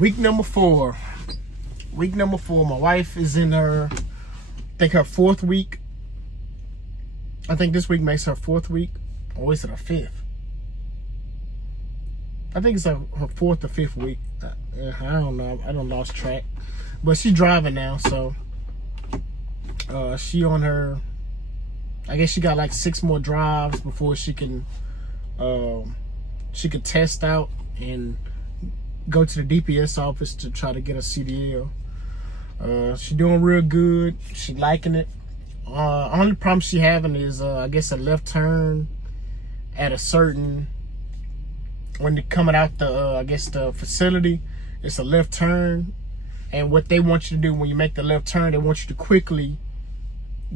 Week number 4. Week number 4. My wife is in her, I think her 4th week. I think this week makes her 4th week. Or is it her 5th? I think it's her 4th or 5th week. I don't know. I don't lost track. But she's driving now, so she on her, I guess she got like 6 more drives before she can test out and go to the DPS office to try to get a CDL. She doing real good. She liking it. Only problem she having is I guess a left turn at a certain, when you're coming out the I guess the facility, it's a left turn, and what they want you to do when you make the left turn, they want you to quickly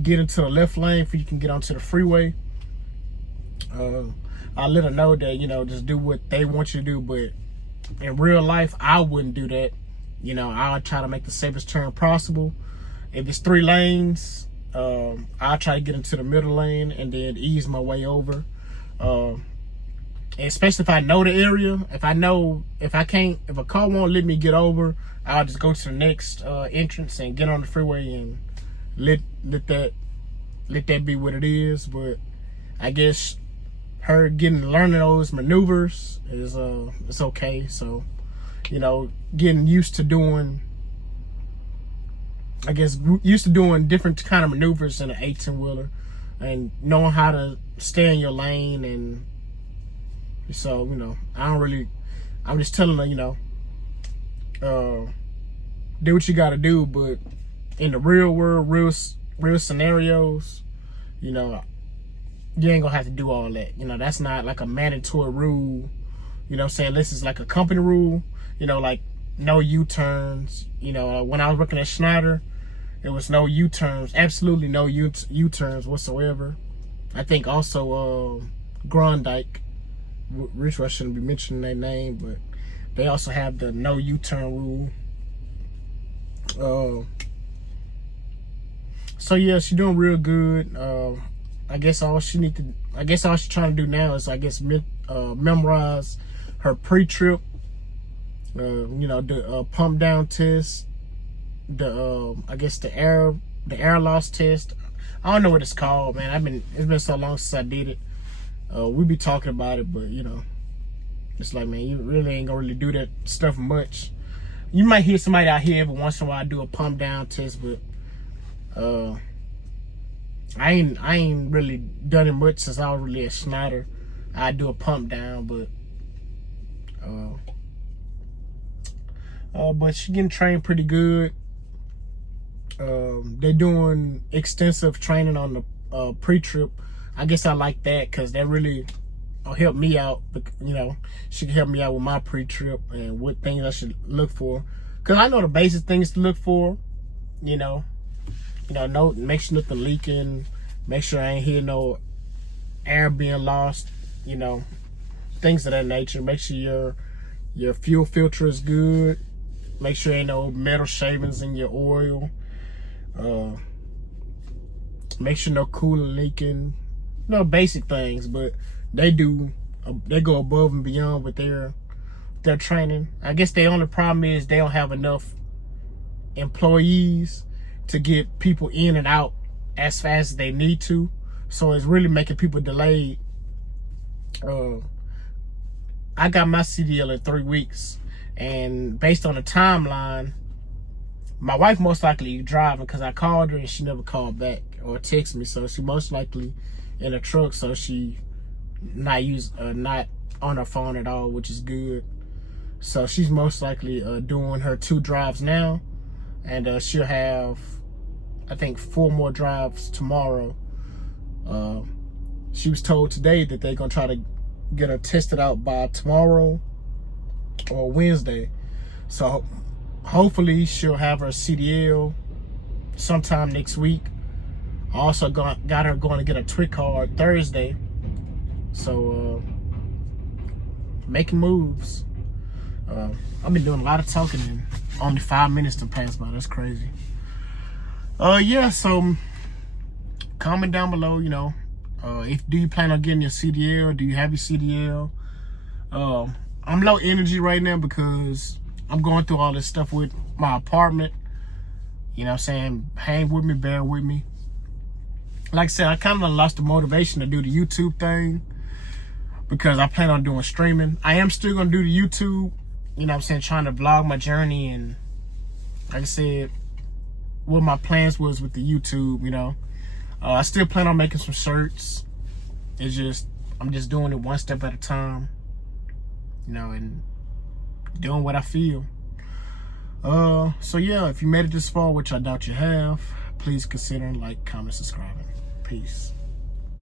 get into the left lane so you can get onto the freeway. I let her know that, you know, just do what they want you to do, but in real life, I wouldn't do that. You know, I'll try to make the safest turn possible. If it's 3 lanes, I'll try to get into the middle lane and then ease my way over. Especially if I know the area. If a car won't let me get over, I'll just go to the next entrance and get on the freeway and let that be what it is. But I guess her learning those maneuvers is it's okay. So, you know, getting used to doing, I guess, used to doing different kind of maneuvers in an 18-wheeler and knowing how to stay in your lane. And so, you know, I'm just telling her, you know, do what you got to do. But in the real world, real scenarios, you know, you ain't gonna have to do all that. You know, that's not like a mandatory rule. You know what I'm saying? This is like a company rule. You know, like no U-turns. You know, when I was working at Schneider, there was no U-turns. Absolutely no U-turns whatsoever. I think also Grondike, which I shouldn't be mentioning their name, but they also have the no U-turn rule. So yeah, she's doing real good. I guess all she's trying to do now is, I guess, memorize her pre-trip. You know, the pump down test, I guess the air loss test. I don't know what it's called, man. It's been so long since I did it. We be talking about it, but you know, it's like, man, you really ain't gonna really do that stuff much. You might hear somebody out here every once in a while do a pump down test, but I ain't really done it much since I was really at Schneider. I do a pump down, but she getting trained pretty good. They're doing extensive training on the pre-trip. I guess I like that because that really help me out. You know, she can help me out with my pre-trip and what things I should look for. Cause I know the basic things to look for. You know, make sure nothing leaking, make sure I ain't hear no air being lost, you know, things of that nature. Make sure your fuel filter is good. Make sure ain't no metal shavings in your oil. Make sure no coolant leaking. You know, basic things, but they go above and beyond with their training. I guess the only problem is they don't have enough employees to get people in and out as fast as they need to. So it's really making people delayed. I got my CDL in 3 weeks, and based on the timeline, my wife most likely driving because I called her and she never called back or texted me. So she most likely in a truck, so she not on her phone at all, which is good. So she's most likely doing her 2 drives now, and she'll have, I think, 4 more drives tomorrow. She was told today that they're gonna try to get her tested out by tomorrow or Wednesday. So hopefully she'll have her CDL sometime next week. I also got her going to get a TWIC card Thursday. So making moves. I've been doing a lot of talking and only 5 minutes to pass by. That's crazy. Yeah, so comment down below, you know, do you plan on getting your CDL? Do you have your CDL? I'm low energy right now because I'm going through all this stuff with my apartment. You know what I'm saying? Hang with me, bear with me. Like I said, I kind of lost the motivation to do the YouTube thing because I plan on doing streaming. I am still going to do the YouTube, you know what I'm saying, trying to vlog my journey and, like I said, what my plans was with the YouTube, you know. I still plan on making some shirts. It's just, I'm just doing it one step at a time, you know, and doing what I feel. So yeah, if you made it this far, which I doubt you have, please consider like, comment, subscribing. Peace.